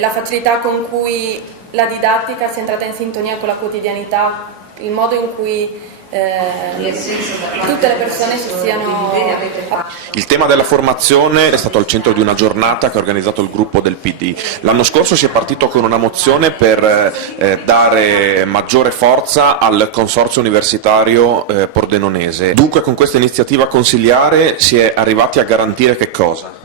la facilità con cui la didattica sia entrata in sintonia con la quotidianità, il modo in cui tutte le persone si siano... Il tema della formazione è stato al centro di una giornata che ha organizzato il gruppo del PD. L'anno scorso si è partito con una mozione per dare maggiore forza al consorzio universitario pordenonese. Dunque con questa iniziativa consiliare si è arrivati a garantire che cosa?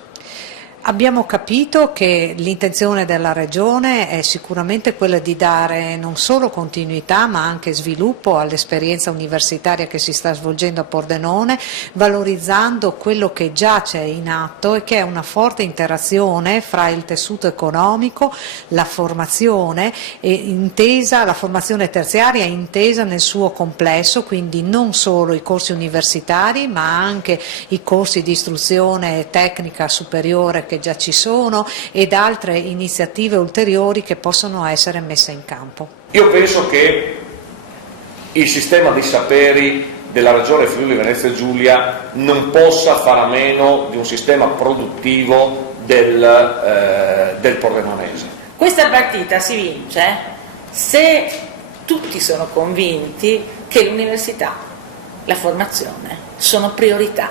Abbiamo capito che l'intenzione della Regione è sicuramente quella di dare non solo continuità ma anche sviluppo all'esperienza universitaria che si sta svolgendo a Pordenone, valorizzando quello che già c'è in atto e che è una forte interazione fra il tessuto economico, la formazione la formazione terziaria intesa nel suo complesso, quindi non solo i corsi universitari ma anche i corsi di istruzione tecnica superiore che già ci sono ed altre iniziative ulteriori che possono essere messe in campo. Io penso che il sistema di saperi della Regione Friuli Venezia Giulia non possa fare a meno di un sistema produttivo del pordenonese. Questa partita si vince se tutti sono convinti che l'università, la formazione sono priorità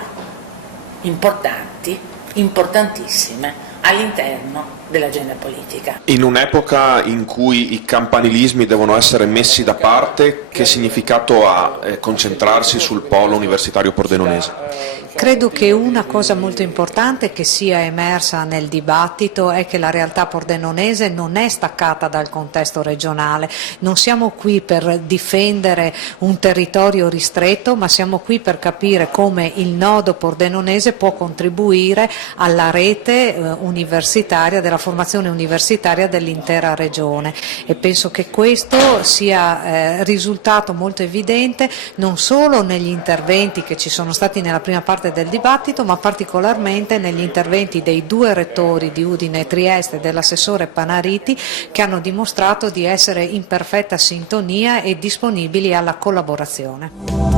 importanti, importantissime all'interno dell'agenda politica. In un'epoca in cui i campanilismi devono essere messi da parte, che significato ha concentrarsi sul polo universitario pordenonese? Credo che una cosa molto importante che sia emersa nel dibattito è che la realtà pordenonese non è staccata dal contesto regionale, non siamo qui per difendere un territorio ristretto, ma siamo qui per capire come il nodo pordenonese può contribuire alla rete universitaria, della formazione universitaria dell'intera regione, e penso che questo sia risultato molto evidente non solo negli interventi che ci sono stati nella prima parte del dibattito, ma particolarmente negli interventi dei due rettori di Udine e Trieste e dell'assessore Panariti, che hanno dimostrato di essere in perfetta sintonia e disponibili alla collaborazione.